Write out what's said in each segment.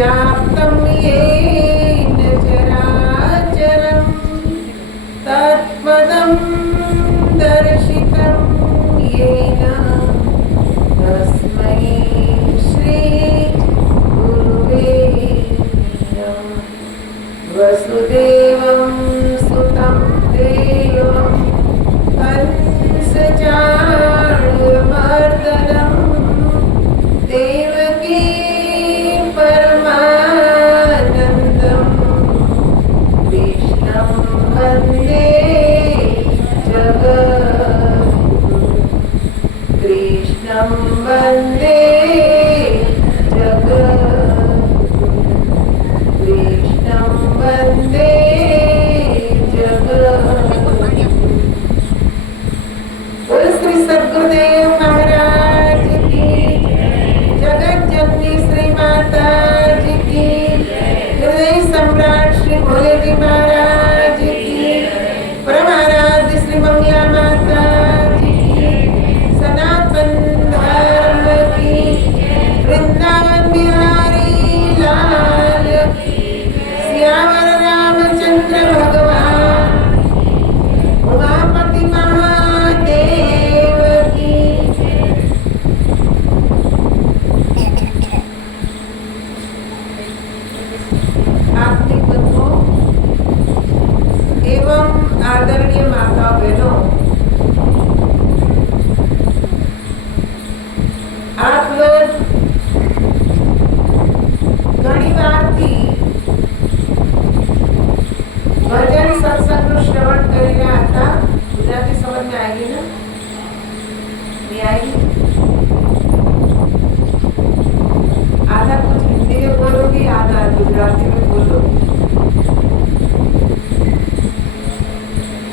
व्याप्तं येन चराचरं तत्पदं दर्शितं येन तस्मै श्री गुरुवे नमः। वसुदेवं सुतं देवं कंसचाणूरमर्दनं देवकी परमानन्दं कृष्णं वन्दे जगद्गुरुं। कृष्णं वन्दे जगद्गुरुं। कृष्णं वन्दे जगद्गुरुं। बोल श्री सद्गुरुदेव महाराज की, जगत जननी श्री माता जी की, हृदय सम्राट श्री भोले जी महाराज की, परमाराध्य श्री मंगला माता जी की, सनातन धर्म की, वृंदावन बिहारी लाल की, सियावर रामचंद्र भगवान, उमापति महादेव की। आपने बंधुओं एवं आदरणीय माता बहनों, आप लोग घनी बार थी भजन सत्संग श्रवण करेला आता। गुजराती समझ में आएगी ना? नहीं आएगी? आधा कुछ हिंदी में बोलोगी, आधा गुजराती में बोलोगी।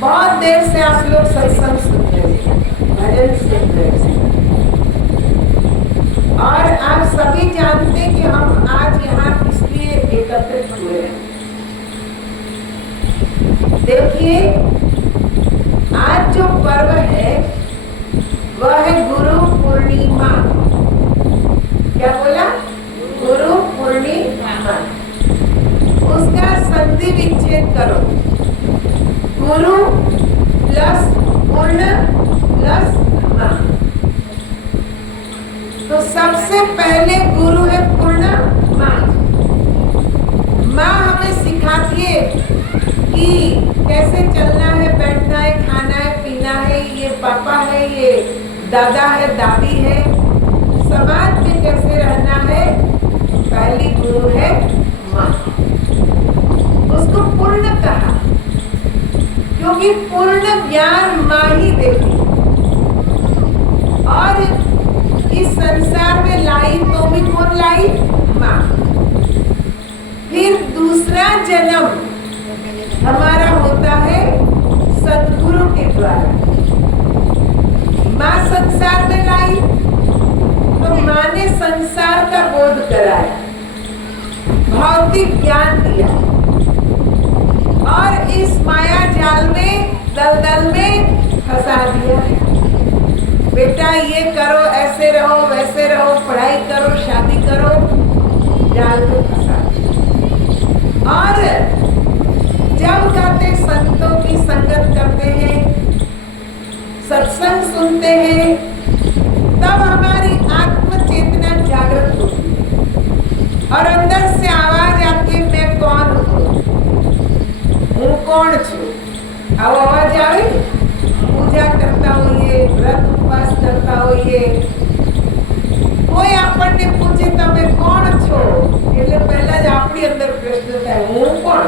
बहुत देर से आप लोग सत्संग सुन रहे हैं, भजन सुन रहे हैं, और आप सभी जानते हैं कि हम आज यहाँ इसलिए एकत्रित हुए हैं। देखिए, आज जो पर्व है वह है गुरु पूर्णिमा। क्या बोला? गुरु पूर्णिमा। उसका संधि विच्छेद करो। गुरु प्लस पूर्ण प्लस मा। तो सबसे पहले गुरु है पूर्ण माँ। माँ हमें सिखाती है कि कैसे चलना है, बैठना है, खाना है, पीना है। ये पापा है, ये दादा है, दादी है। समाज में कैसे रहना है, पहली गुरु है माँ। उसको पूर्ण कहा क्योंकि पूर्ण ज्ञान माँ ही देती। और इस संसार में लाई तो भी कौन लाई? माँ। फिर दूसरा जन्म हमारा होता है सद्गुरु के द्वारा। माँ संसार में लाई तो माँ ने संसार का बोध कराया, भौतिक ज्ञान दिया, और इस माया जाल में, दलदल में फंसा दिया। बेटा ये करो, ऐसे रहो, वैसे रहो, पढ़ाई करो, शादी करो, जाल में फंसा दिया। और जब कहते संतों की संगत करते हैं, सत्संग सुनते हैं, तब हमारी आत्म चेतना जागृत होती है और अंदर से आवाज आती है, मैं कौन हूँ, हूँ कौन छू। अब आवाज आवे, पूजा करता होइए, व्रत उपवास करता होइए, कोई આપણને પૂછે તમે કોણ છો, એટલે પહેલા જ આપણી અંદર પ્રશ્ન થાય, હું કોણ?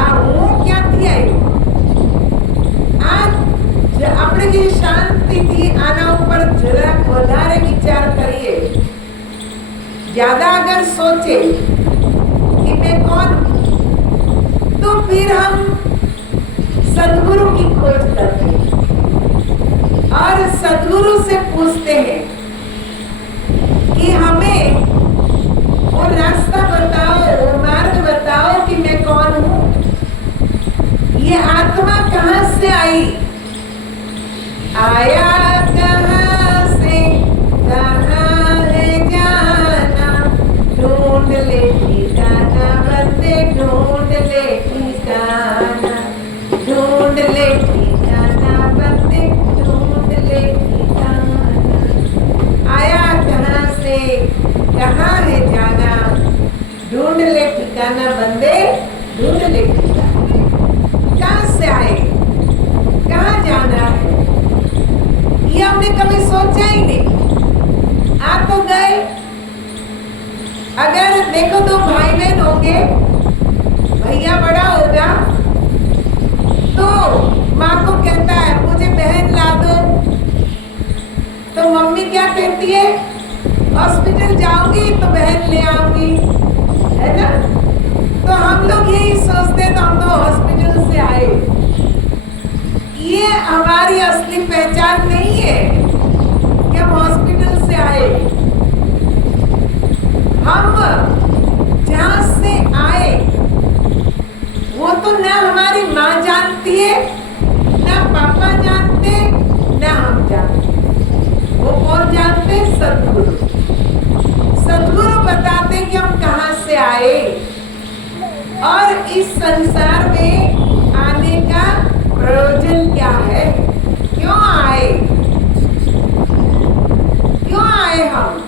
આ હું ક્યાંથી આવ્યો? આ આપણે જે શાંતિથી આના ઉપર જરાક વધારે વિચાર કરીએ, ज्यादा अगर सोचे कि मैं कौन हूँ, तो फिर हम सद्गुरु की खोज करते हैं और सद्गुरु से पूछते हैं कि हमें वो रास्ता बताओ, वो मार्ग बताओ कि मैं कौन हूँ, ये आत्मा कहाँ से आई, आया कहाँ से, कहाँ है जाना, देखो दो भाई बहन होंगे, भैया बड़ा होगा तो माँ को कहता है मुझे बहन ला दो, तो मम्मी क्या कहती है, हॉस्पिटल जाऊंगी तो बहन ले आऊंगी, है ना। तो हम लोग यही सोचते तो हम तो हॉस्पिटल से आए, ये हमारी असली पहचान नहीं है कि हम हॉस्पिटल से आए। हम जहां से आए वो तो ना हमारी माँ जानती है, ना पापा जानते, ना हम जानते। वो कौन जानते? सद्गुरु। सद्गुरु बताते कि हम कहां से आए और इस संसार में आने का प्रयोजन क्या है, क्यों आए, क्यों आए हम।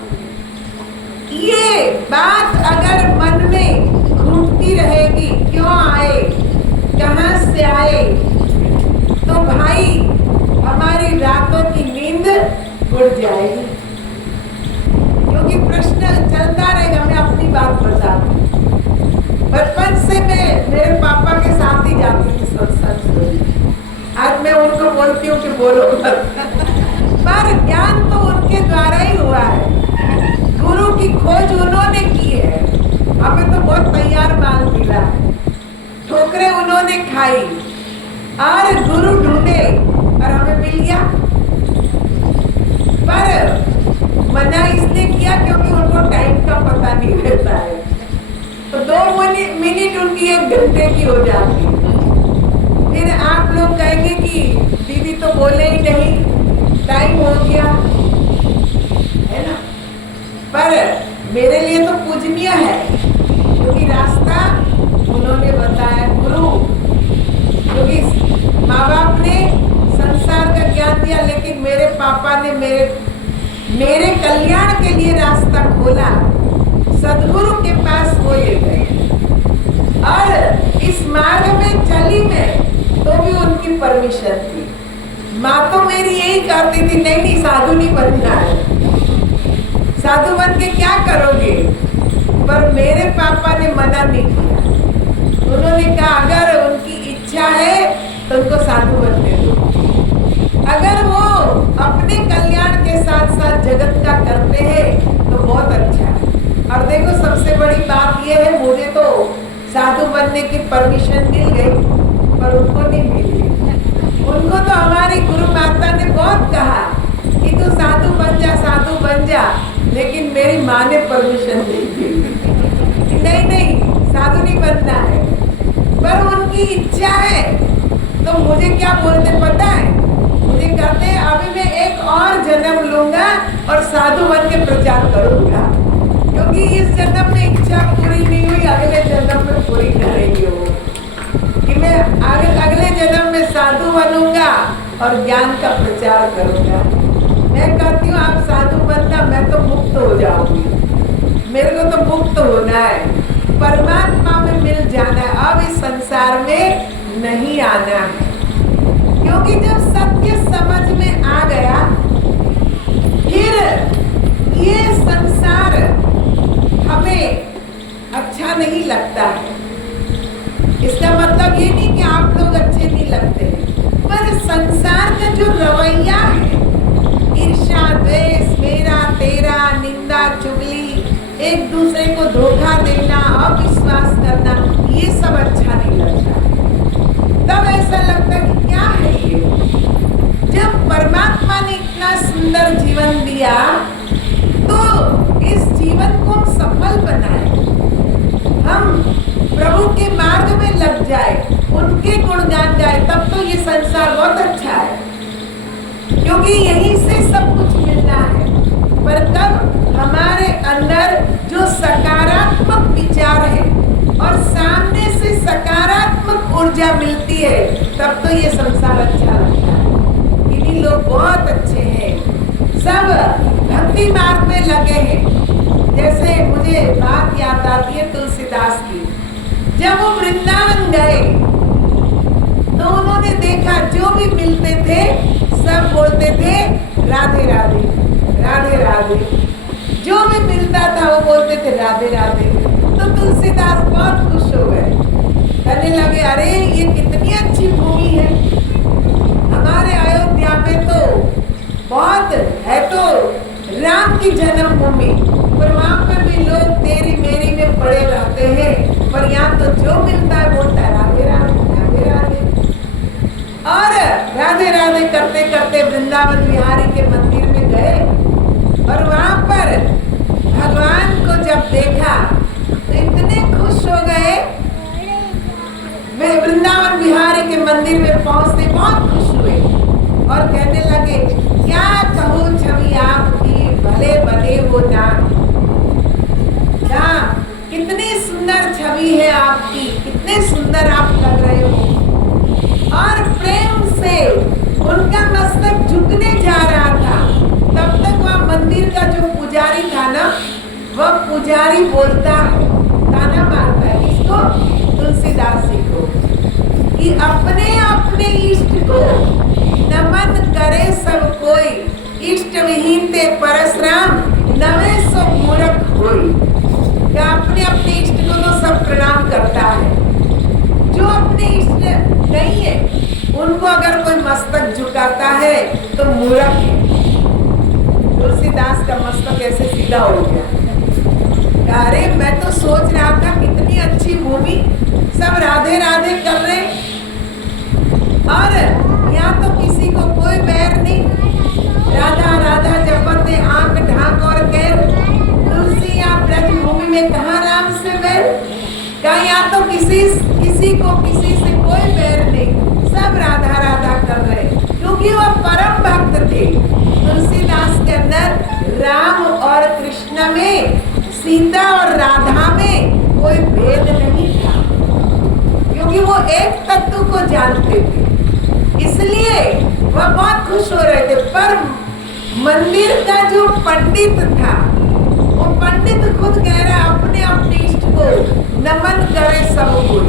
ये बात अगर मन में घूमती रहेगी, क्यों आए, कहां से आए, तो भाई हमारी रातों की नींद उड़ जाएगी, क्योंकि प्रश्न चलता रहेगा। मैं अपनी बात बताऊं, बचपन से मैं मेरे पापा के साथ ही जाती थी सत्संग। आज मैं उनको बोलती हूँ कि बोलो पर ज्ञान तो उनके द्वारा ही हुआ है, गुरु की खोज उन्होंने की है। हमें तो बहुत तैयार माल मिला है, ठोकरें उन्होंने खाई और गुरु ढूंढे और हमें मिल गया। पर मना इसने किया क्योंकि उनको टाइम का पता नहीं रहता है, तो 2 मिनट उनकी 1 घंटे की हो जाती है। फिर आप लोग कहेंगे कि दीदी तो बोले ही नहीं, टाइम हो गया, है ना। पर मेरे लिए तो पूजनीय है, क्योंकि रास्ता उन्होंने बताया, गुरु। क्योंकि माँ बाप ने संसार का ज्ञान दिया, लेकिन मेरे पापा ने मेरे कल्याण के लिए रास्ता खोला, सद्गुरु के पास वो ले गए। और इस मार्ग में चली मैं तो भी उनकी परमिशन थी। माँ तो मेरी यही कहती थी, नहीं नहीं साधु नहीं बनना है, साधु बन के क्या करोगे। पर मेरे पापा ने मना नहीं किया, उन्होंने कहा अगर उनकी इच्छा है तो उनको साधु बनने दो, अगर वो अपने कल्याण के साथ साथ जगत का करते हैं तो बहुत अच्छा है। और देखो सबसे बड़ी बात ये है, मुझे तो साधु बनने की परमिशन मिल गई पर उनको नहीं मिली। उनको तो हमारी गुरु माता ने बहुत कहा कि तू साधु बन जा, साधु बन जा, लेकिन मेरी माँ ने परमिशन नहीं दी, नहीं नहीं साधु नहीं बनना है। पर उनकी इच्छा है तो मुझे क्या बोलते पता है, मुझे कहते हैं अभी मैं एक और जन्म लूंगा और साधु बन के प्रचार करूंगा, क्योंकि इस जन्म में इच्छा पूरी नहीं हुई, अगले जन्म में पूरी करेंगे वो, कि मैं अगले जन्म में साधु बनूंगा और ज्ञान का प्रचार करूंगा। मैं कहती हूँ आप साधु बनना, मैं तो मुक्त हो जाऊंगी, मेरे को तो मुक्त होना है, परमात्मा में मिल जाना है, अब इस संसार में नहीं आना है। क्योंकि जब सत्य समझ में आ गया, फिर ये संसार हमें अच्छा नहीं लगता है। इसका मतलब ये नहीं कि आप लोग अच्छे नहीं लगते, पर संसार का जो रवैया है, ईर्ष्या, द्वेष, मेरा तेरा, निंदा, चुगली, एक दूसरे को धोखा देना, अविश्वास करना, ये सब अच्छा नहीं लगता। तब ऐसा लगता कि क्या है ये। जब परमात्मा ने इतना सुंदर जीवन दिया तो इस जीवन को हम सफल बनाए, हम प्रभु के मार्ग में लग जाए, उनके गुणगान गाए, तब तो ये संसार बहुत अच्छा है, क्योंकि यहीं से सब कुछ मिलना है। पर तब हमारे अंदर जो सकारात्मक विचार है और सामने से सकारात्मक ऊर्जा मिलती है, तब तो ये संसार अच्छा लगता है। इन्हीं लोग बहुत अच्छे हैं, सब भक्ति मार्ग में लगे हैं। जैसे मुझे बात याद आती है तुलसीदास की, जब वो वृंदावन गए तो उन्होंने देखा जो भी मिलते थे सब बोलते थे राधे राधे राधे राधे, जो भी मिलता था वो बोलते थे राधे राधे। तुलसीदास बहुत खुश हो गए, कहने लगे अरे ये कितनी अच्छी भूमि है, हमारे अयोध्या में तो बहुत है, तो राम की जन्मभूमि, पर वहाँ पे भी लोग तेरी मेरी में पड़े रहते हैं, पर यहाँ तो जो मिलता है बोलता है राधे राधे राधे राधे। और राधे राधे करते करते वृंदावन बिहारी के मंदिर में गए और वहाँ पर भगवान को जब देखा तो इतने खुश हो गए, वे वृंदावन बिहारी के मंदिर में पहुंचते बहुत खुश हुए और कहने लगे क्या कहूँ छवि आपकी, भले बने हो नाम, क्या कितनी सुंदर छवि है आपकी, कितने सुंदर आप लग रहे हो। और प्रेम से उनका मस्तक झुकने जा रहा था, तब तक वह मंदिर का जो पुजारी था ना, वह पुजारी बोलता है, ताना मारता है इसको, तुलसीदास जी को, कि अपने अपने इष्ट को नमन करे सब कोई, इष्ट विहीन ते परशुराम नवे सो मूर्ख होई। क्या अपने अपने इष्ट को तो सब प्रणाम करता है, जो अपने इष्ट नहीं है उनको अगर कोई मस्तक झुकाता है तो मूर्ख है। तुलसीदास का मस्तक ऐसे सीधा हो गया, अरे मैं तो सोच रहा था कितनी अच्छी भूमि, सब राधे राधे कर रहे और यहाँ तो किसी को कोई बैर नहीं, राधा राधा जपते आंख ढाक और कह, तुलसी यहाँ ब्रज भूमि में कहाँ राम से बैर, क्या यहाँ तो किसी को किसी से कोई बैर नहीं, सब राधा राधा कर रहे, क्योंकि वह परम भक्त थे। तुलसीदास के अंदर राम और कृष्ण में, सीता और राधा में कोई भेद नहीं था, क्योंकि वो एक तत्व को जानते थे, इसलिए वह बहुत खुश हो रहे थे। पर मंदिर का जो पंडित था, वो पंडित खुद कह रहा अपने अपने इष्ट को नमन करे सब कोई,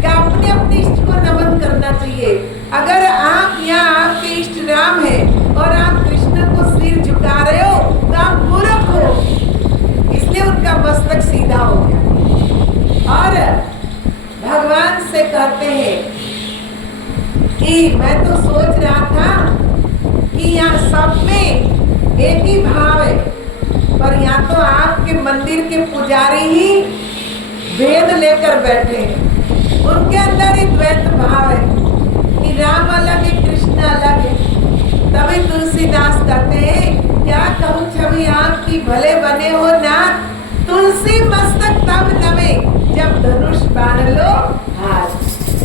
क्या अपने अपने इष्ट को नमन करना चाहिए। अगर आप यहाँ आपके इष्ट राम है और आप कृष्ण को सिर झुका रहे हो तो आप मूर्ख हो, इसलिए उनका मस्तक सीधा हो गया। और भगवान से कहते हैं कि मैं तो सोच रहा था कि यहाँ सब में एक ही भाव है, पर यहाँ तो आपके मंदिर के पुजारी ही भेद लेकर बैठे हैं, उनके अंदर ही द्वैत भाव है कि राम अलग है कृष्ण अलग है। तभी तुलसीदास कहते हैं क्या कहूँ छवि आपकी, भले बने हो नाथ, तुलसी मस्तक तब नवे जब धनुष बाण लो हाथ।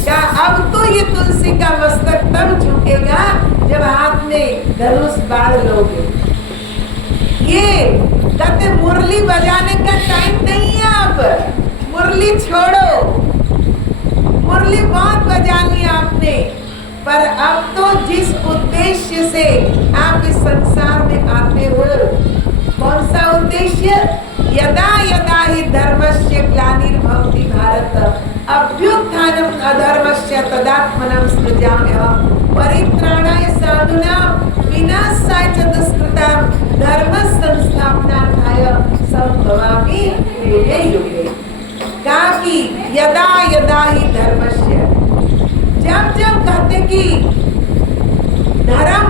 क्या अब तो ये तुलसी का मस्तक तब झुकेगा जब हाथ में धनुष बाण लोगे। ये कहते मुरली बजाने का टाइम नहीं है, अब मुरली छोड़ो, मुरली बहुत बजा लिया आपने, पर अब तो जिस उद्देश्य से आप इस संसार में आते हो, कौन सा उद्देश्य, यदा यदा ही धर्मस्य ग्लानिर्भवति भारत अभ्युत्थानम् अधर्मस्य तदात्मनं सृजाम्यहम् परित्राणाय साधूनां विनाशाय च दुष्कृतां धर्मस्य संस्थापनार्थाय संभवामि युगे युगे। कहा कि यदा यदा ही धर्मस्य, जब जब कहते कि धर्म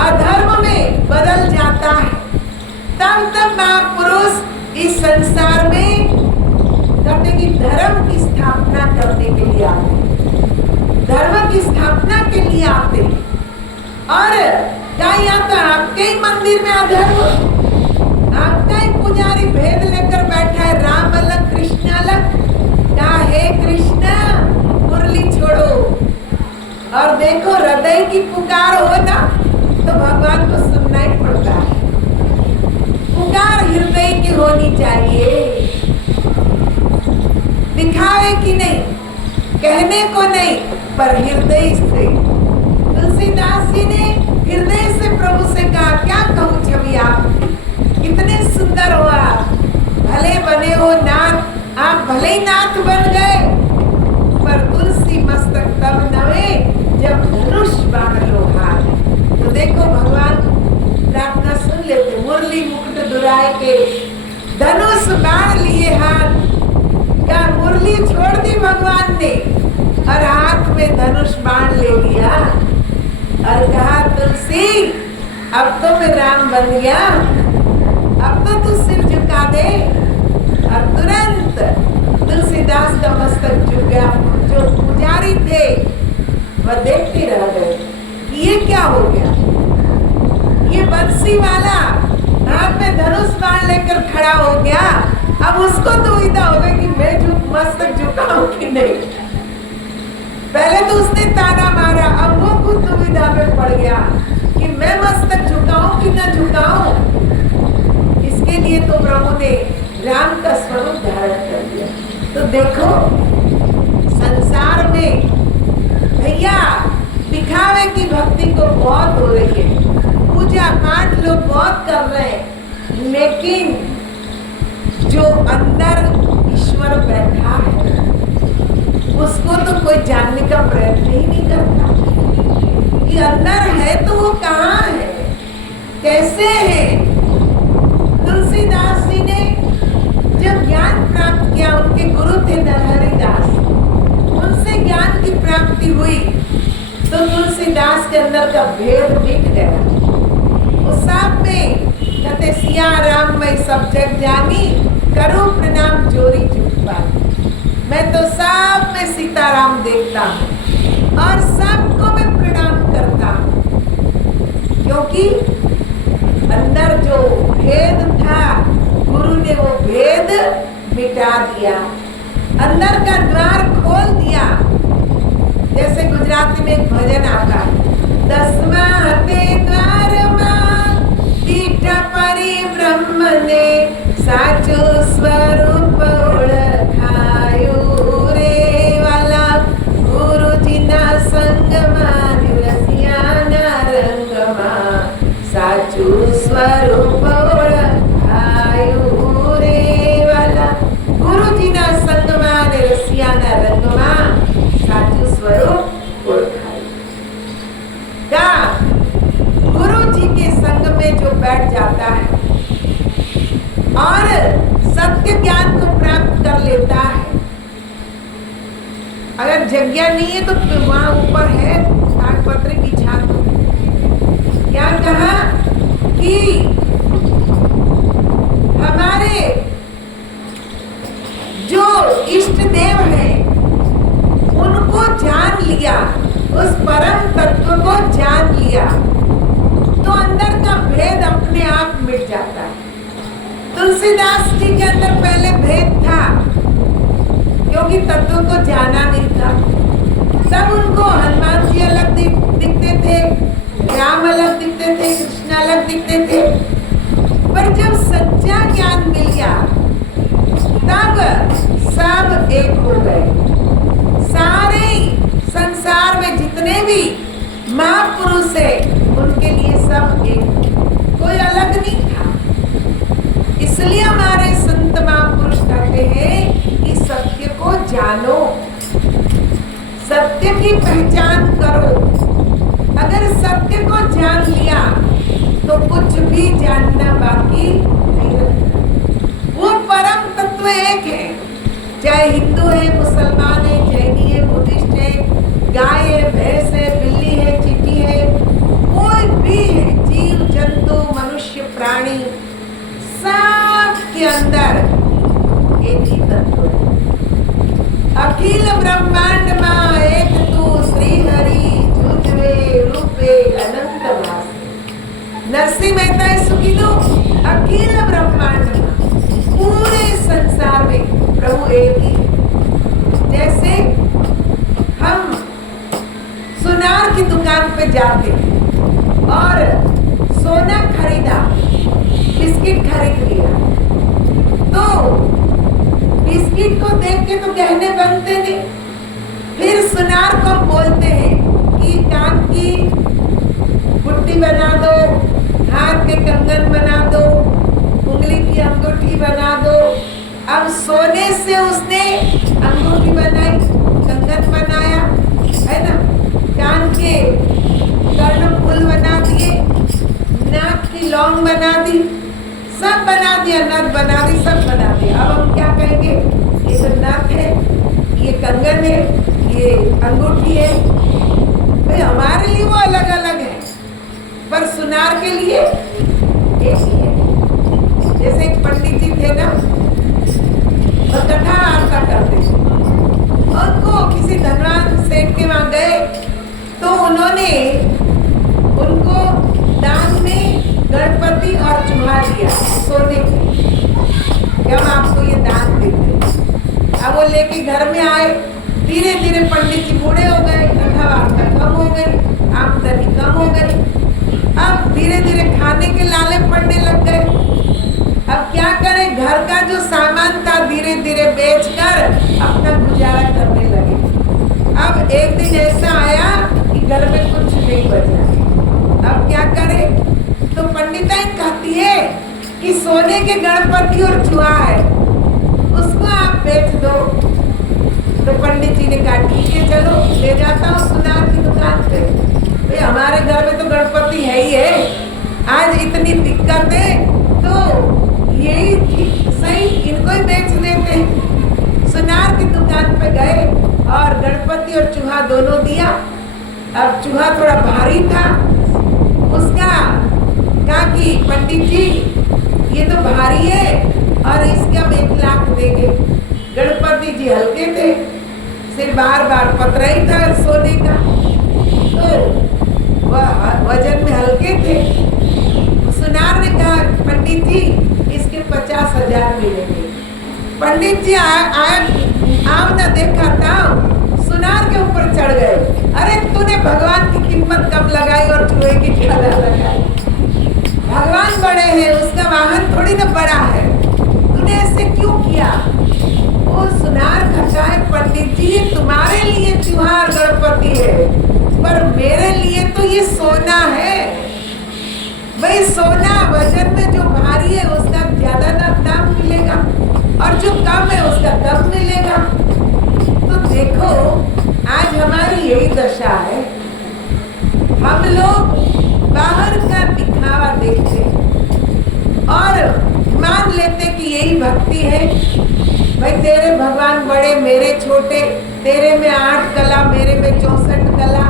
अधर्म में बदल जाता है, तब तब महापुरुष इस संसार में कहते कि धर्म की स्थापना करने के लिए आते हैं, धर्म की स्थापना के लिए आते हैं। और क्या यहाँ तो आपके ही मंदिर में अधर्म, आपका ही पुजारी भेद लेकर बैठा है, राम अलग कृष्ण अलग। क्या हे कृष्ण मुरली छोड़ो और देखो हृदय की पुकार हो ना तो भगवान को सुनना ही पड़ता है। पुकार हृदय की होनी चाहिए, दिखावे की नहीं, कहने को नहीं, पर हृदय से। तुलसीदास जी ने हृदय से प्रभु से कहा क्या कहूँ छवि आपकी, कितने सुंदर हो आप, भले बने हो नाथ, आप भले ही नाथ बन गए, पर तुलसी मस्तक तब नवे जब धनुष बाण लो हाथ। तो देखो भगवान प्रार्थना सुन लेते, मुरली मुकुट दुराए के धनुष बाण लिए हाथ, उंगली छोड़ दी भगवान ने और हाथ में धनुष बाण ले लिया और कहा तुलसी अब तो मैं राम बन गया, अब तो तू सिर झुका दे। और तुरंत तुलसीदास का मस्तक झुक गया। जो पुजारी थे वह देखते रह गए कि ये क्या हो गया। ये बंसी वाला हाथ में धनुष बाण लेकर खड़ा हो गया, अब उसको दुविधा हो गई कि मैं मस्तक झुकाऊं कि नहीं। पहले तो उसने ताना मारा, अब वो खुद दुविधा में पड़ गया कि मैं मस्तक झुकाऊं कि न झुकाऊं। इसके लिए तो प्रभु ने राम का स्वरूप धारण कर दिया। तो देखो संसार में भैया दिखावे की भक्ति को बहुत हो रही है, पूजा पाठ लोग बहुत कर रहे हैं, लेकिन जो अंदर ईश्वर बैठा है उसको तो कोई जानने का प्रयत्न ही नहीं करता कि अंदर है तो वो कहाँ है, कैसे है। तुलसीदास जी ने जब ज्ञान प्राप्त किया, उनके गुरु थे नरहरि दास, उनसे ज्ञान की प्राप्ति हुई तो तुलसीदास के अंदर का भेद मिट गया। उस सब में कहते सिया राम मैं सब जग जानी, करूं प्रणाम जोरी जुट पानी। मैं तो सब में सीताराम देखता हूँ और सबको मैं प्रणाम करता हूँ, क्योंकि अंदर जो भेद था गुरु ने वो भेद मिटा दिया, अंदर का द्वार खोल दिया। जैसे गुजराती में एक भजन आता है, दसवां हते द्वार मां दीठा परिब्रह्म ने साचो स्वरूप ओळखायो रे वाला गुरुजीना संगमा निरसियाना रंगमा साचो स्वरूप ओळखायो रे वाला गुरुजीना संगमा निरसियाना रंगमा साचो स्वरूप ओळखायो। क्या गुरु जी के संग में जो बैठ जाता है और सत्य ज्ञान को प्राप्त कर लेता है, अगर जगह नहीं है तो वहां ऊपर है ताड़पत्री बिछा दो। क्या कहा कि हमारे जो इष्ट देव हैं उनको जान लिया, उस परम तत्व को जान लिया तो अंदर का भेद अपने आप मिट जाता है। तुलसीदास जी के अंदर पहले भेद था क्योंकि तत्व को जाना नहीं था, तब उनको हनुमान जी अलग दिखते थे, राम अलग दिखते थे, कृष्ण अलग दिखते थे। पर जब सच्चा ज्ञान मिल गया तब सब एक हो गए। सारे संसार में जितने भी महापुरुष है उनके लिए सब एक, कोई अलग नहीं था। इसलिए हमारे संत महापुरुष कहते हैं कि सत्य को जानो, सत्य की पहचान करो। अगर सत्य को जान लिया तो कुछ भी जानना बाकी नहीं रहता। वो परम तत्व एक है, चाहे हिंदू है, मुसलमान है, जैनी है, बुद्धिस्ट है, गाय है, भैंस है, बिल्ली है, चींटी है, कोई भी है, जीव जंतु मनुष्य प्राणी, सब के अंदर एक ही तत्व है। अखिल ब्रह्मांड मां एक तू श्री हरि जुजवे रूपे अनंत वासे। नरसिंह मेहता सुखी दो, अखिल ब्रह्मांड मां, पूरे संसार में प्रभु एक ही है। जैसे हम सुनार की दुकान पे जाते और सोना खरीदा, बिस्किट खरीद लिया, तो बिस्किट को देख के तो गहने बनते नहीं। फिर सुनार को बोलते हैं कि कान की बुट्टी बना दो, हाथ के कंगन बना दो, उंगली की अंगूठी बना दो। अब सोने से उसने अंगूठी बनाई, कंगन बनाया, है ना, कान के कर्णफूल बना दिए, नाक की लौंग बना दी, सब बना दिया, नथ बना दी, सब बना दिया। अब हम क्या कहेंगे, ये तो नथ है, ये कंगन है, ये अंगूठी है। भाई हमारे लिए वो अलग अलग है, पर सुनार के लिए एक ही है। जैसे एक पंडित जी थे ना, वो कथा वार्ता करते थे, और वो किसी धनवान सेठ के वहां गए तो उन्होंने उनको दान में गणपति और चूहा दिया सोने की, कि हम आपको ये दान देते। अब वो लेके घर में आए, धीरे धीरे पंडित जी बूढ़े हो गए, कथा वार्ता कम हो गई, आमदनी कम हो गई। अब धीरे धीरे खाने के लाले पड़ने लग गए। अब क्या करें, घर का जो सामान था धीरे धीरे बेचकर अपना गुजारा करने लगे। अब एक दिन ऐसा आया कि घर में कुछ नहीं बचा। अब क्या करें, तो पंडिताइन कहती है कि सोने के गणपति और चूहा है, उसको आप बेच दो। तो पंडित जी ने कहा ठीक है, चलो ले जाता हूँ सुनार की दुकान पे। भाई हमारे घर में तो गणपति है ही है, आज इतनी दिक्कत है तो यही सही, इनको ही बेच देते। सुनार की दुकान पे गए और गणपति और चूहा दोनों दिया। अब चूहा थोड़ा भारी था, उसका कहा कि पंडित जी ये तो भारी है और इसके हम 1 लाख देंगे। गणपति जी हल्के थे, सिर बार बार पतरा ही था सोने का, तो वह वजन में हल्के थे। सुनार ने कहा पंडित जी इसके 50,000 मिलेंगे। पंडित जी आव न देखा था, सुनार के ऊपर चढ़ गए। अरे तूने भगवान की कीमत कम लगाई और चूहे की ज्यादा लगाई। भगवान बड़े हैं, उसका वाहन थोड़ी ना बड़ा है, तूने ऐसे क्यों किया? वो सुनार कहता है पंडित जी तुम्हारे लिए चूहा और गणपति है, पर मेरे लिए तो ये सोना है। भाई सोना वजन में जो भारी है उसका ज्यादा दाम मिलेगा और जो कम है उसका कम मिलेगा। तो देखो आज हमारी यही दशा है, हम लोग बाहर का दिखावा देखते और मान लेते कि यही भक्ति है। भाई तेरे भगवान बड़े मेरे छोटे, तेरे में 8 कला मेरे में 64 कला,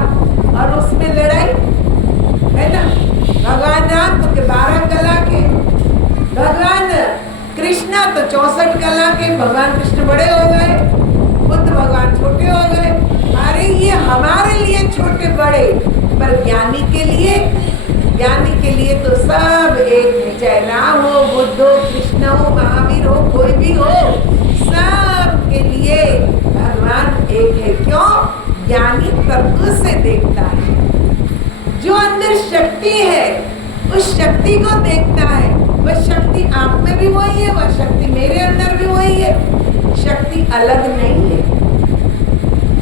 और उसमें लड़ाई है ना। भगवान राम तो के 12 कला के, भगवान कृष्णा तो 64 कला के, भगवान कृष्ण बड़े हो गए, बुद्ध भगवान छोटे हो गए। अरे ये हमारे लिए छोटे बड़े, पर ज्ञानी के लिए तो सब एक है। चाहे राम हो, बुद्ध हो, कृष्ण हो, महावीर हो, कोई भी हो, सब के लिए भगवान एक है। क्यों? ज्ञानी तत्व से देखता है, जो अंदर शक्ति है उस शक्ति को देखता है। वह शक्ति आप में भी वही है, वह शक्ति मेरे अंदर भी वही है। शक्ति अलग नहीं है,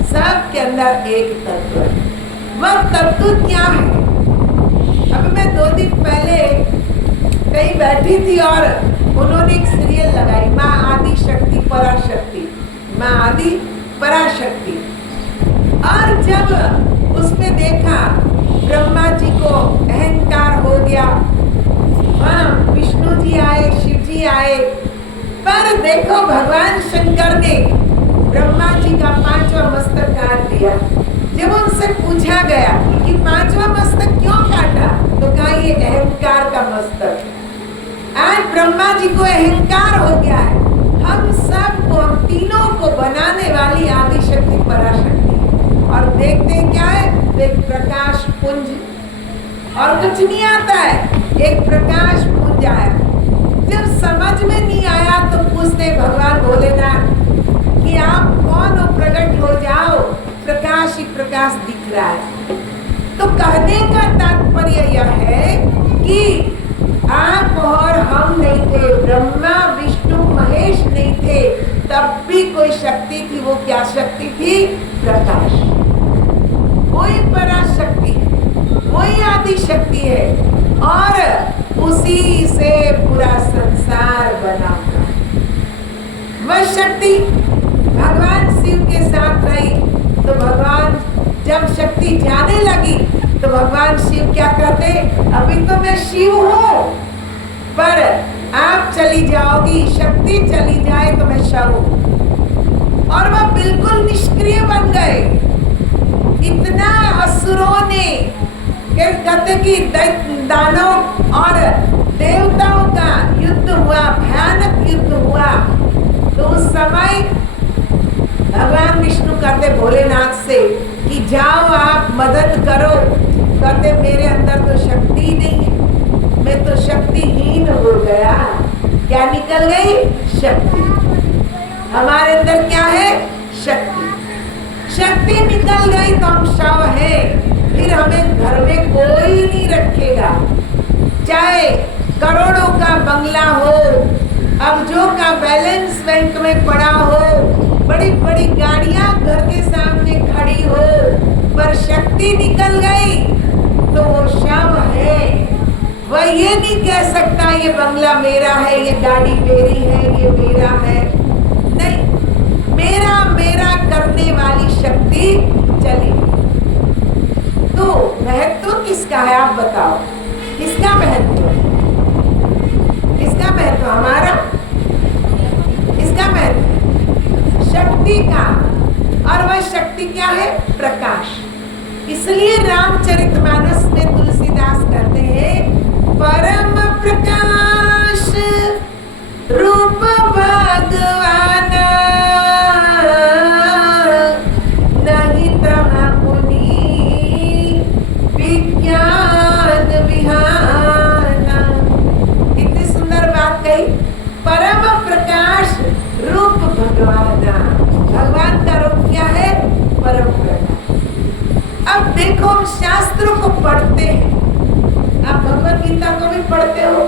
सबके अंदर एक तत्व है। वह तत्व क्या है? अब मैं 2 दिन पहले कहीं बैठी थी और उन्होंने एक सीरियल लगाई, माँ आदि शक्ति पराशक्ति, माँ आदि पराशक्ति। और जब उसमें देखा ब्रह्मा जी को अहंकार हो गया, हाँ विष्णु जी आए, शिव जी आए, पर देखो भगवान शंकर ने ब्रह्मा जी का 5वां मस्तक काट दिया। जब उनसे पूछा गया कि 5वां मस्तक क्यों काटा, तो कहा ये अहंकार का मस्तक। आज ब्रह्मा जी को अहंकार हो गया है। हम सबको, हम तीनों को बनाने वाली आदि शक्ति पराशक्ति, और देखते क्या है, एक प्रकाश पुंज, और कुछ नहीं आता है, एक प्रकाश पुंज आया। जब समझ में नहीं आया तो पूछते भगवान भोलेनाथ कि आप कौन हो, प्रकट हो जाओ, प्रकाश ही प्रकाश दिख रहा है। तो कहने का तात्पर्य यह है कि आप और हम नहीं थे, ब्रह्मा विष्णु महेश नहीं थे, तब भी कोई शक्ति थी। वो क्या शक्ति थी? प्रकाश। वही पराशक्ति है, वही आदि शक्ति है, और उसी से पूरा संसार बना। वह शक्ति भगवान शिव के साथ रही, तो भगवान जब शक्ति जाने लगी तो भगवान शिव क्या कहते, अभी तो मैं शिव हूँ, पर आप चली जाओगी, शक्ति चली जाए तो मैं शव हूं। और वह बिल्कुल निष्क्रिय बन गए। इतना असुरों ने कहते कि दानव और देवताओं का युद्ध हुआ, भयानक युद्ध हुआ। तो उस समय भगवान विष्णु कहते भोलेनाथ से कि जाओ आप मदद करो। कहते मेरे अंदर तो शक्ति नहीं है, मैं तो शक्तिहीन हो गया। क्या निकल गई? शक्ति। हमारे अंदर क्या है? शक्ति। शक्ति निकल गई तो हम शव है। फिर हमें घर में कोई नहीं रखेगा। चाहे करोड़ों का बंगला हो, अब्जों का बैलेंस बैंक में पड़ा हो, बड़ी बड़ी गाड़ियां घर के सामने खड़ी हो, पर शक्ति निकल गई तो वो शव है। वह ये नहीं कह सकता ये बंगला मेरा है, ये गाड़ी मेरी है, ये मेरा है। नहीं, मेरा मेरा करने वाली शक्ति चली। तो महत्व किसका है आप बताओ? किसका महत्व? किसका महत्व? हमारा? किसका महत्व? शक्ति का। और वह शक्ति क्या है? प्रकाश। इसलिए रामचरितमानस में तुलसीदास कहते हैं परम प्रकाश रूप भगवान नहीं तहाँ मुनि विज्ञान विहाना। कितनी सुंदर बात कही। परम प्रकाश रूप भगवान। भगवान का रूप क्या है? परम प्रकाश। अब देखो हम शास्त्रों को पढ़ते हैं। आप भगवत गीता को भी पढ़ते हो।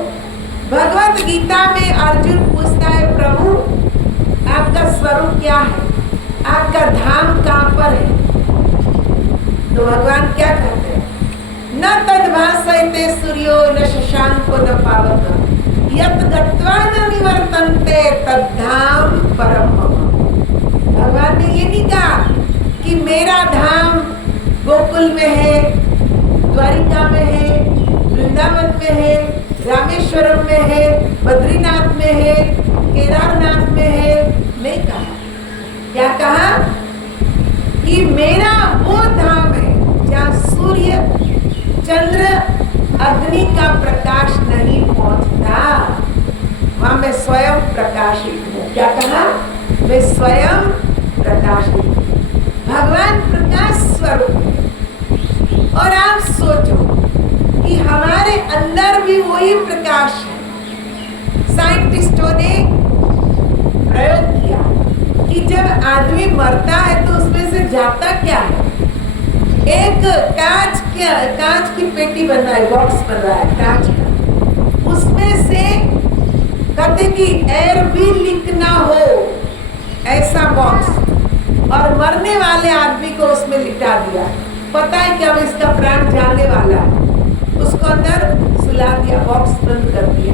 भगवत गीता में अर्जुन पूछता है प्रभु आपका स्वरूप क्या है, आपका धाम कहाँ पर है? तो भगवान क्या कहते हैं? न तद्भासयते सूर्यो न शशांको न पावक यत् गत्वा न निवर्तन्ते तद्धाम परम मम। भगवान ने ये नहीं कहा कि मेरा धाम गोकुल में है, द्वारिका में है, वृंदावन में है, रामेश्वरम में है, बद्रीनाथ में है, केदारनाथ में है। नहीं कहा। क्या कहा? कि मेरा वो धाम है जहाँ सूर्य चंद्र अग्नि का प्रकाश नहीं पहुंचता। वहां मैं स्वयं प्रकाशित हूँ। क्या कहा? मैं स्वयं प्रकाशित हूँ। भगवान प्रकाश स्वरूप है। और आप सोचो कि हमारे अंदर भी वही प्रकाश है। साइंटिस्टों ने प्रयोग किया कि जब आदमी मरता है तो उसमें से जाता क्या है? एक कांच की पेटी बन रहा है, बॉक्स बन रहा है कांच का। उसमें से कहते कि एयर भी लीक ना हो ऐसा बॉक्स, और मरने वाले आदमी को उसमें लिटा दिया। पता है कि अब इसका प्राण जाने वाला है, उसको अंदर सुला दिया, बॉक्स बंद कर दिया।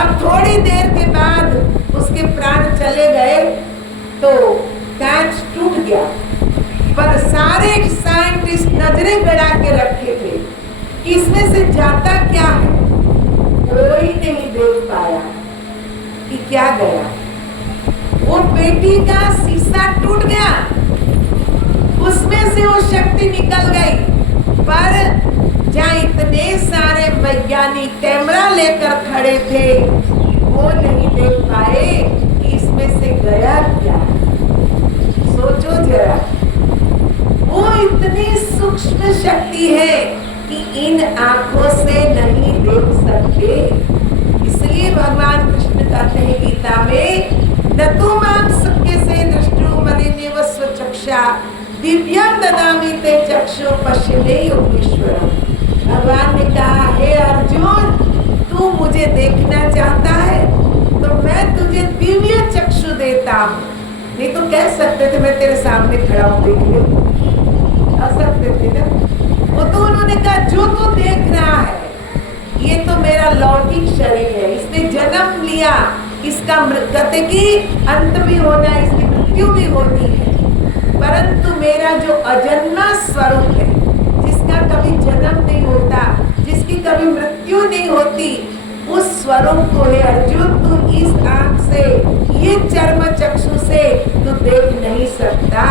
अब थोड़ी देर के बाद उसके प्राण चले गए तो कांच टूट गया, पर सारे साइंटिस्ट नजरें गड़ा के रखे थे कि इसमें से जाता क्या है। कोई नहीं देख पाया कि क्या गया। वो पेटी का शीशा टूट गया, उसमें से वो शक्ति निकल गई, पर जहाँ इतने सारे वैज्ञानिक कैमरा लेकर खड़े थे वो नहीं देख पाए कि इसमें से गया क्या। सोचो जरा, वो इतनी सूक्ष्म शक्ति है कि इन आंखों से नहीं देख सकते। इसलिए भगवान कृष्ण कहते हैं गीता में न तू मां सबके से दृष्टु मलिनेव स्वचक्षा दिव्यं ददामि ते चक्षु पश्यते योगेश्वरम। भगवान ने कहा हे अर्जुन, तू मुझे देखना चाहता है तो मैं तुझे दिव्य चक्षु देता हूँ। नहीं तो कह सकते थे मैं तेरे सामने खड़ा हूँ, देख ले, कह सकते थे ना। वो तो उन्होंने कहा जो तू देख रहा है ये तो मेरा लौकिक शरीर है, इसने जन्म लिया, इसका कहते कि अंत भी होना है, इसकी मृत्यु भी होनी है, परंतु मेरा जो अजन्मा स्वरूप है, जिसका कभी जन्म नहीं होता, जिसकी कभी मृत्यु नहीं होती, उस स्वरूप को है अर्जुन, तू इस आंख से, ये चर्म चक्षु से तू देख नहीं सकता।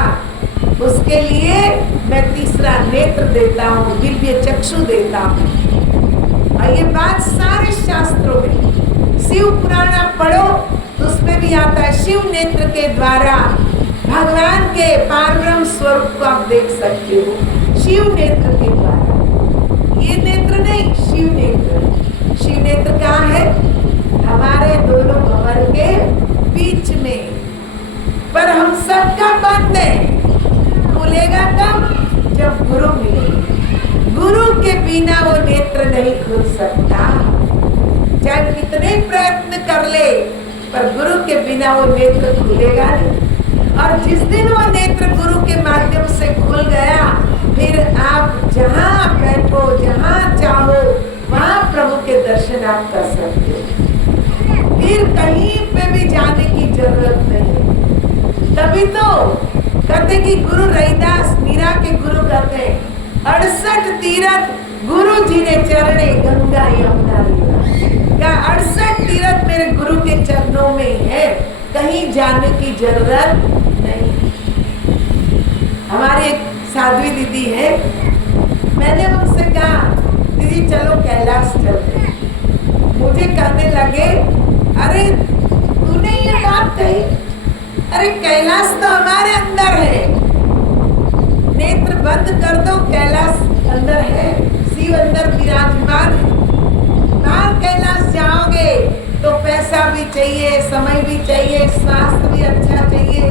उसके लिए मैं तीसरा नेत्र देता हूँ, दिव्य चक्षु देता हूँ। और ये बात सारे शास्त्रों में, शिव पुराण पढ़ो तो उसमें भी आता है, शिव नेत्र के द्वारा भगवान के पारब्रह्म स्वरूप को आप देख सकते हो, शिव नेत्र के द्वारा। ये नेत्र नहीं, शिव नेत्र। शिव नेत्र कहाँ है? हमारे दोनों भवन के बीच में, पर हम सबका बंद है। खुलेगा कब? जब गुरु मिले। गुरु के बिना वो नेत्र नहीं खुल सकता। चाहे कितने प्रयत्न कर ले, पर गुरु के बिना वो नेत्र खुलेगा नहीं। और जिस दिन वो नेत्र गुरु के माध्यम से खुल गया, फिर आप जहाँ बैठो, जहाँ चाहो, वहाँ प्रभु के दर्शन आप कर सकते हो। फिर कहीं पे भी जाने की जरूरत नहीं। तभी तो कहते कि गुरु रैदास, मीरा के गुरु कहते 68 तीरथ गुरु जी ने चरणे, गंगा यमुना लीला। क्या 68 तीरथ मेरे गुरु के चरणों में है, कहीं जाने की जरूरत नहीं। हमारी एक साध्वी दीदी है, मैंने उनसे कहा दीदी चलो कैलाश चलते हैं। मुझे कहने लगे अरे तूने ये बात कही, अरे कैलाश तो हमारे अंदर है, नेत्र बंद कर दो, कैलाश अंदर है, शिव अंदर विराजमान है। बाहर कैलाश जाओगे तो पैसा भी चाहिए, समय भी चाहिए, स्वास्थ्य भी अच्छा चाहिए।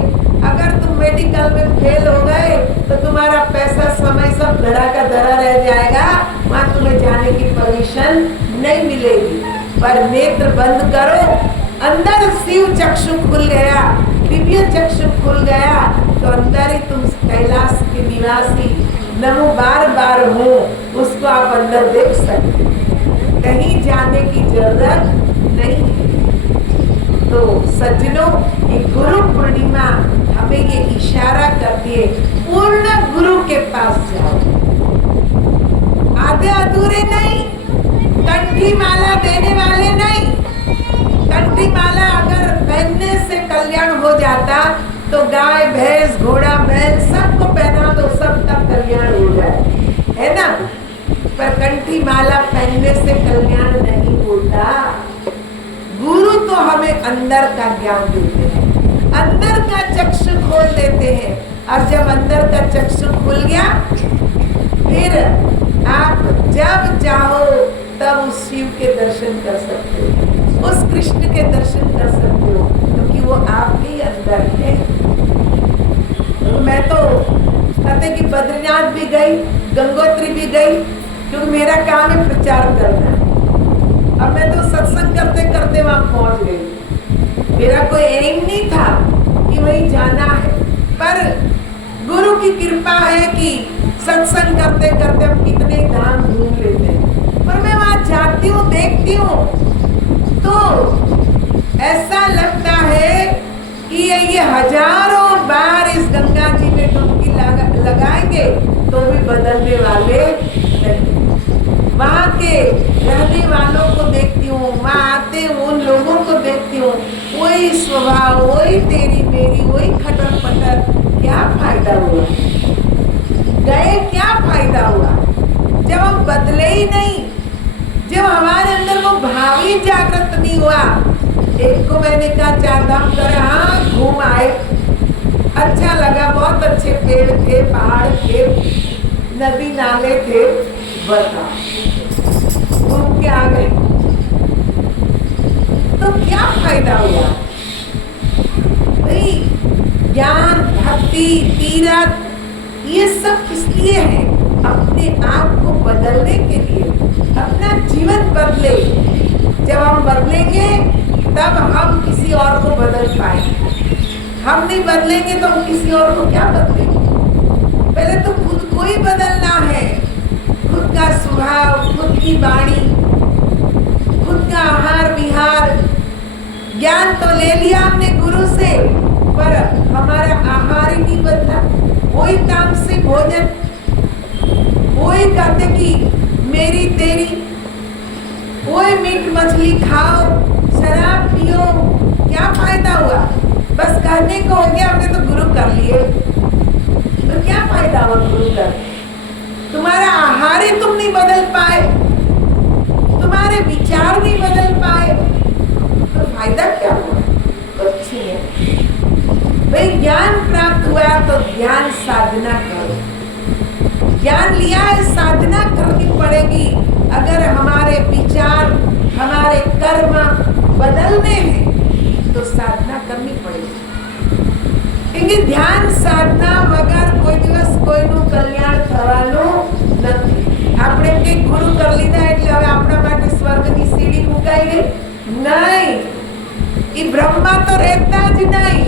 अगर तुम मेडिकल में फेल हो गए तो तुम्हारा पैसा समय सब धड़ा का धड़ा रह जाएगा, वहाँ तुम्हें जाने की परमिशन नहीं मिलेगी। पर नेत्र बंद करो, अंदर शिव चक्षु खुल गया, दिव्य चक्षु खुल गया, तो अंदर ही तुम कैलाश के निवासी नमो बार बार हो, उसको आप अंदर देख सकते, कहीं जाने की जरूरत नहीं है। तो सज्जनों, ये गुरु पूर्णिमा हमें ये इशारा करती है, पूर्ण गुरु के पास जाओ, आधे अधूरे नहीं, कंठी माला देने वाले नहीं। कंठी माला अगर पहनने से कल्याण हो जाता तो गाय भैंस घोड़ा बैल सबको पहना दो, सबका कल्याण हो जाए, है ना। पर कंठी माला पहनने से कल्याण नहीं होता। गुरु तो हमें अंदर का ज्ञान देते हैं, अंदर का चक्षु खोल देते हैं। और जब अंदर का चक्षु खुल गया, फिर आप जब चाहो तब उस शिव के दर्शन कर सकते हो, उस कृष्ण के दर्शन कर सकते हो, क्योंकि वो आपके ही अंदर है। तो मैं तो कहते कि बद्रीनाथ भी गई, गंगोत्री भी गई, क्योंकि मेरा काम है प्रचार करना। अब मैं तो सत्संग करते करते वहां पहुंच गई। मेरा कोई एम नहीं था कि वहीं जाना है, पर गुरु की कृपा है कि सत्संग करते करते हम कितने धाम घूम लेते हैं। पर मैं वहां जाती हूँ, देखती हूँ, तो ऐसा लगता है कि ये हजारों बार इस गंगा जी में डुबकी लगाएंगे तो भी बदलने वाले नहीं। वहाँ के रहने वालों को देखती हूँ, वहाँ आते उन लोगों को देखती हूँ, वही स्वभाव, वही तेरी मेरी, वही खटर पटर। क्या फायदा हुआ? गए क्या फायदा हुआ जब हम बदले ही नहीं, जब हमारे अंदर वो भाव ही जागृत नहीं हुआ। एक को मैंने कहा चार धाम करे, हाँ घूम आए, अच्छा लगा, बहुत अच्छे पेड़ थे, पहाड़ थे, नदी नाले थे, बता घूम के आ गए, तो क्या फायदा हुआ? भाई ज्ञान, भक्ति, तीरथ, ये सब किस लिए है? अपने आप को बदलने के लिए, अपना जीवन बदले। जब हम बदलेंगे तब हम किसी और को बदल पाएंगे। हम नहीं बदलेंगे तो हम किसी और को क्या बदलेंगे? पहले तो खुद को ही बदलना है, खुद का स्वभाव, खुद की वाणी, खुद का आहार विहार। ज्ञान तो ले लिया हमने गुरु से, पर हमारा आहार ही नहीं बदला। वही तामसिक भोजन, वही कहते कि मेरी तेरी, कोई मीट मछली खाओ, शराब पियो, क्या फायदा हुआ? बस कहने को हो गया हमने तो गुरु कर लिए, तो क्या फायदा हुआ गुरु कर? तुम्हारा आहार ही तुम नहीं बदल पाए, तुम्हारे विचार नहीं बदल पाए, तो फायदा क्या हुआ? कुछ नहीं है। भाई ज्ञान प्राप्त हुआ तो ज्ञान साधना करो। ज्ञान लिया है, साधना करनी पड़ेगी। अगर हमारे विचार, हमारे कर्म बदलने हैं तो साधना करनी पड़ेगी। क्योंकि ध्यान साधना वगर कोई दिवस कोઈનું કલ્યાણ થવાનું નથી। આપણે કે ગુરુ કરી લીધા એટલે હવે આપણા માટે સ્વર્ગની સીડી મુકાઈ ગઈ? નહીં, એ બ્રહ્મા તો રહેતા જ નહીં।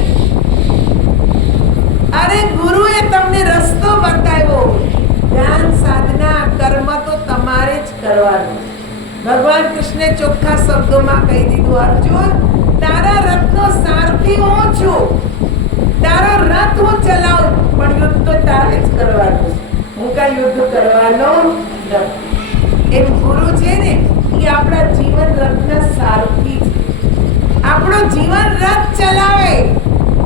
અરે ગુરુએ તમને રસ્તો બતાવ્યો। ध्यान साधना कर्म तो तमारे ज करवानुं। भगवान कृष्णे चोख्खा शब्दों में कही दीधुं, अर्जुन तारा रथनो सारथी हूँ छुं, तारो रथ हूँ चलाऊं, पण युद्ध तो तारे ज करवानुं, हूँ काई युद्ध करवानो नथी। एम गुरु छे ने ई आपणा जीवन रथना सारथी छे। आपणो जीवन रथ चलावे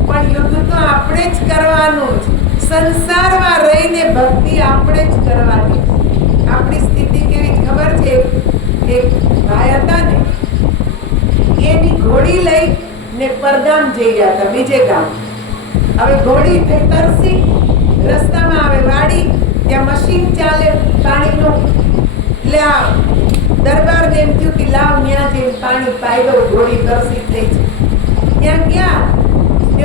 पण युद्ध तो आपणे ज करवानुं छे। संसाરમાં રહીને ભક્તિ આપણે જ કરવાની। આપણી સ્થિતિ કેવી ખબર છે? એક ભાઈ હતા ને, એની ઘોડી લઈને પરગામ જઈ રહ્યા હતા, બીજે ગામ। હવે ઘોડી થઈ તરસી, રસ્તામાં આવે વાડી, ત્યાં મશીન ચાલે પાણીનું, એટલે આ દરબારને એમ થયું કે લાવ ત્યાં જઈને પાણી પાઈ દો, ઘોડી તરસી થઈ છે। ત્યાં ગયા,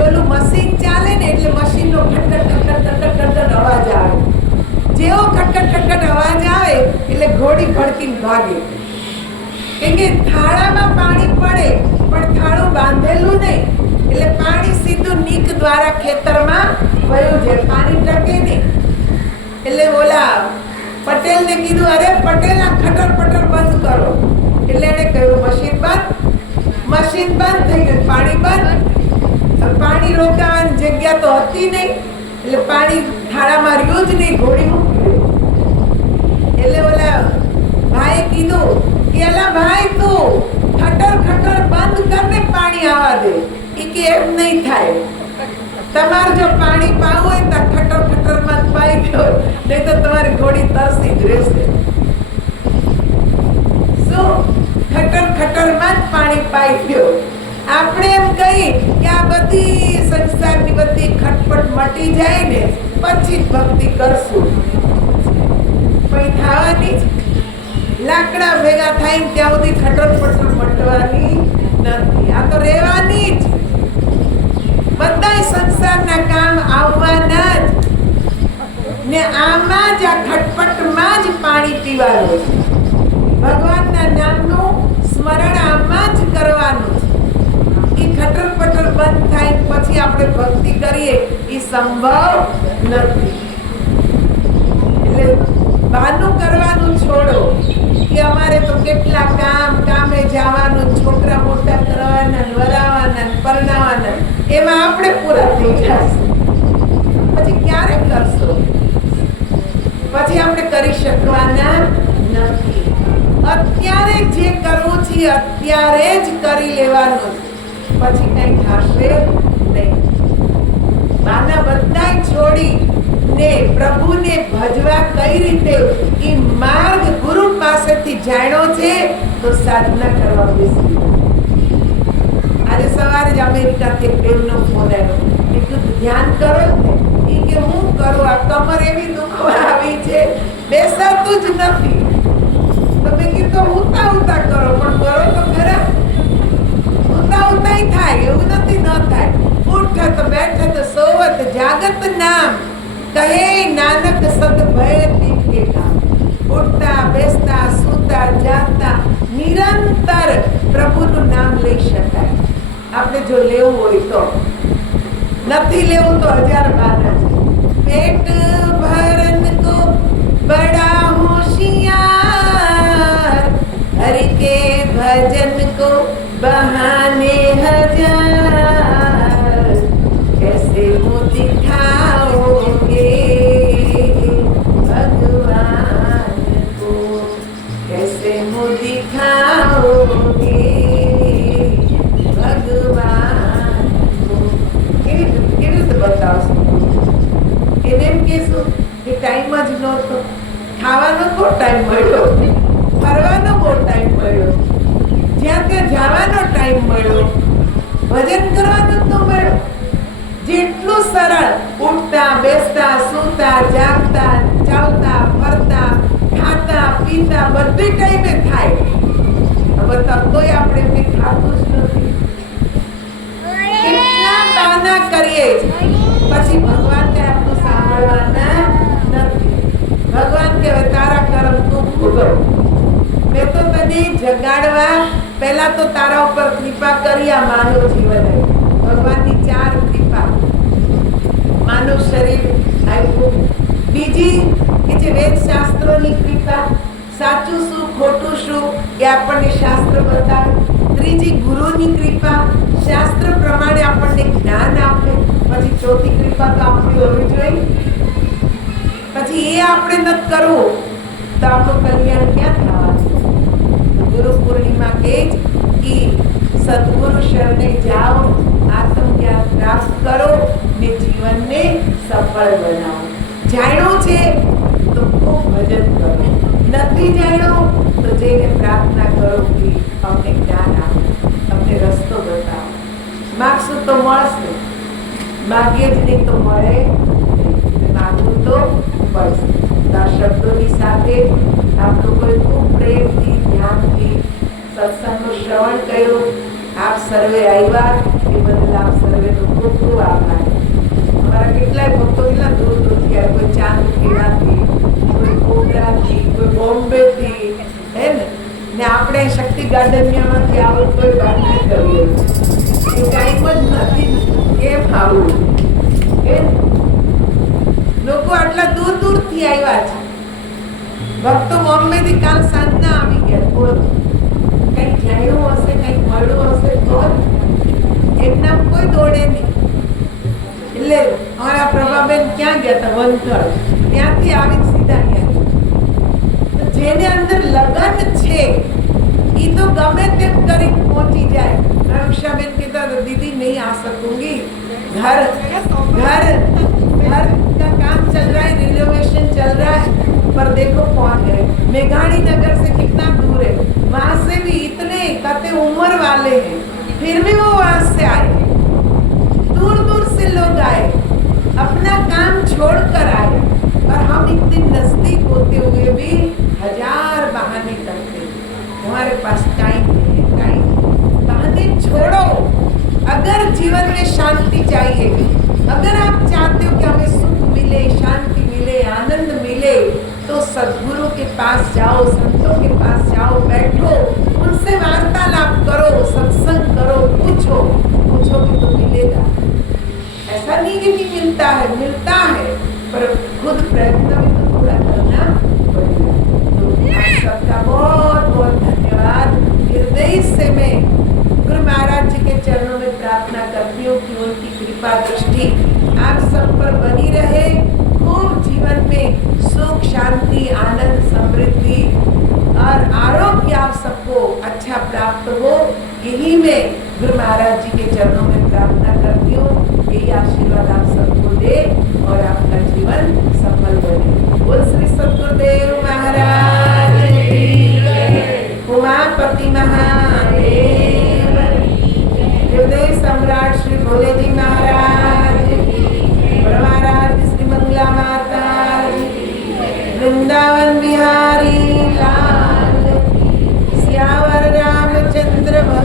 ઓલું મશીન ચાલે ને એટલે મશીનનો ખટખટ ખટખટ ખટખટ અવાજ આવે। જેવો ખટખટ ખટખટ અવાજ આવે એટલે ઘોડી ભડકીને ભાગે। કેમ કે થાળામાં પાણી પડે પણ થાળું બાંધેલું નહીં, એટલે પાણી સીધું નીક દ્વારા ખેતરમાં વયું જાય, પાણી ટકે નહીં। એટલે ઓલા પટેલને કીધું, અરે પટેલ આ ખટર પટર બંધ કરો। એટલે એણે કહ્યું મશીન બંધ। મશીન બંધ થઈ ગયું, પાણી બંધ। પાણી રોકાવાની જગ્યા તો હતી નહીં, એટલે પાણી થાળામાં રહ્યું જ નહીં, ઘોડી મૂકી દે। એટલે ઓલા ભાઈએ કીધું કે એલા ભાઈ તું ખટર ખટર બંધ કરને, પાણી આવવા દે। એ કે એમ નહીં થાય, તમારે જો પાણી પાવું હોય તો ખટર ખટર માં પાઈ દો, નહીં તો તમારી ઘોડી તરસી જ રહેશે। શું ખટર ખટર માં જ પાણી પાઈ દો। આપણે એમ કહી કે આ બધી સંસારની બધી ખટપટ મટી જાય ને પછી જ ભક્તિ કરશું, પણ થવાની જ। લાકડા ભેગા થાય ત્યાં સુધી ખટર પટર મટવાની નથી, આ તો રહેવાની જ। બધાય સંસારના કામ આવવાના જ ને આમાં જ આ ખટપટમાં જ પાણી પીવાનું છે। ભગવાનના નામનું સ્મરણ આમાં જ કરવાનું છે। ખટર પટર બંધ થાય પછી આપણે ભક્તિ કરીએ એ સંભવ નથી। એટલે બહાનું કરવાનું છોડો કે અમારે તો કેટલા કામ, કામે જવાનું, છોકરા મોટા કરવાના, વરાવાના, પરણાવાના, એમાં આપણે પૂરા થઈ જશે, પછી ક્યારે કરશો? પછી આપણે કરી શકવાના નથી। અત્યારે જે કરવું છે અત્યારે જ કરી લેવાનું છે, પછી કઈ થશે નહીં। બાના બધાય છોડી ને પ્રભુને ભજવા કઈ રીતે એ માર્ગ ગુરુ પાસેથી જાણ્યો છે તો સાધના કરવા બેસી। આજે સવારે જ અમેરિકાથી એક બેનનો ફોન આવ્યો, મેં કીધું ધ્યાન કરો ને? એ કે હું કરું, આ કમર એવી દુખવા આવી છે, બેસાતું જ નથી। તો મેં કીધું ઉતા ઉતા કરો, પણ કરો તો ખરા। ઉતાઈ થાય એવું નથી, ન થાય। ઉઠત બેઠત સોવત જાગત નામ, કહે નાનક સદ ભય દીપકે કામ। ઉઠતા બેસતા સૂતા જાગતા નિરંતર પ્રભુનું નામ લઈ શકાય। આપણે જો લેવું હોય તો, નથી લેવું તો હજાર બહાના છે। પેટ ભરન को बड़ा होशियार, हरि के भजन को बहाने हजार, कैसे मुँह दिखाओगे भगवान को, कैसे मुँह दिखाओगे કહેશું કે ટાઈમ જ નહોતો. ખાવાનો બહુ ટાઈમ મળ્યો, ફરવાનો બહુ ટાઈમ મળ્યો, જ્યાં ત્યાં જવાનો ટાઈમ મળ્યો, ભજન કરવાનો તો મળ્યો. જેટલું સરળ ઉઠતા, બેસતા, સૂતા, જાગતા, ચાલતા, ફરતા, ખાતા, પીતા બધી ટાઈમે થાય. બતાવ તોય આપણે એમને ખાતું જ નથી. કેટલા બહાના કરીએ પછી ભગવાનને આપણું સાંભળવાના નથી. ભગવાન કહેવાય તારા કર્મ તું ભોગવ. મેં તો તને જગાડવા પહેલા તો તારા ઉપર કૃપા કરી આ માનવ જીવન. ભગવાનની 4 કૃપા. માનવ શરીર આપ્યું, બીજી કે જે વેદ શાસ્ત્રોની કૃપા, સાચું શું ખોટું શું એ આપણને શાસ્ત્ર બતાવે. ત્રીજી ગુરુની કૃપા, શાસ્ત્ર પ્રમાણે આપણને જ્ઞાન આપે. પછી ચોથી કૃપા તો આપણી હોવી જોઈએ. પછી એ આપણે નથી કરવું તો આપણું કલ્યાણ ક્યાં થવાનું? ગુરુ પૂર્ણિમા કહે કે સદગુરુ શરણે જાઓ, આત્મજ્ઞાન પ્રાપ્ત કરો ને જીવનને સફળ બનાવો. જાણ્યું છે તો ખૂબ ભજન કરો, નથી જાણ્યું તો જઈને પ્રાર્થના કરો કે અમને જ્ઞાન આપો, અમને રસ્તો બતાવો. માગશું તો મળશે, માગીએ જ નહીં તો મળે, માગવું તો પડશે. આ શબ્દોની સાથે આપ લોકોએ ખૂબ પ્રેમથી, ધ્યાનથી સત્સંગનું શ્રવણ કર્યું. આપ સર્વે આવ્યા એ બદલ આપ સર્વેનો ખૂબ ખૂબ આભાર. અમારા કેટલાય ભક્તો કેટલા દૂર દૂરથી આવ્યા, કોઈ ચાંદખેડાથી, કોઈ કોબરાથી, કોઈ બોમ્બેથી, હે ને આપણે શક્તિ ગાર્ડનિયામાંથી આવું કોઈ વાત નહીં કરીએ. એ ટાઈમ જ નથી, કેમ આવું? લોકો આટલા દૂર દૂરથી આવ્યા છે. ભક્તો બોમ્બેથી કાલ સાંજના આવી ગયા. બોલો, કંઈક જાણ્યું હશે, કંઈક મળ્યું હશે તો એમના કોઈ દોડે નહીં. એટલે અમારા પ્રભાબેન ક્યાં ગયા હતા? વંથળ. ત્યાંથી આવી સીધા ગયા. જેને અંદર લગન છે એ તો ગમે તેમ કરી પહોંચી જાય. રક્ષાબેન કહેતા હતા દીદી નહીં આ सकूंगी, घर का काम चल रहा है, रिनोवेशन चल रहा है, पर देखो पहुंच गए. मेघाड़ी नगर से कितना दूर है, वहां से भी इतने कहते उम्र वाले हैं, फिर भी वो वहां से आए, दूर दूर से लोग आए, अपना काम छोड़ कर आए. और हम इतने नजदीक होते हुए भी 1000 बहाने करते. हमारे पास टाइम नहीं है. टाइम बहाने छोड़ो. अगर जीवन में शांति चाहिए, अगर आप चाहते हो कि हमें सुख मिले, शांति मिले, आनंद मिले, तो सद्गुरु के पास जाओ, संतों के पास जाओ, बैठो, उनसे वार्तालाप करो, सत्संग करो, पूछोगे तो मिलेगा. ऐसा नहीं कि नहीं मिलता है, मिलता है, पर खुद प्रयत्न भी तो थोड़ा करना पड़ेगा. तो आप सबका बहुत बहुत धन्यवाद. हृदय से मैं गुरु महाराज जी के चरणों में प्रार्थना करती हूँ कि उनकी कृपा दृष्टि आप सब पर बनी रहे. खूब जीवन में सुख, शांति, आनंद, समृद्धि और आरोग्य आप सबको अच्छा प्राप्त हो. यही मैं गुरु महाराज जी के चरणों में प्रार्थना करती हूँ. यही आशीर्वाद आप सबको दे और आपका जीवन सफल बने. बोल श्री सद्गुरुदेव महाराज की जय. उमापति महादेव, हृदय सम्राट श्री भोले जी महाराज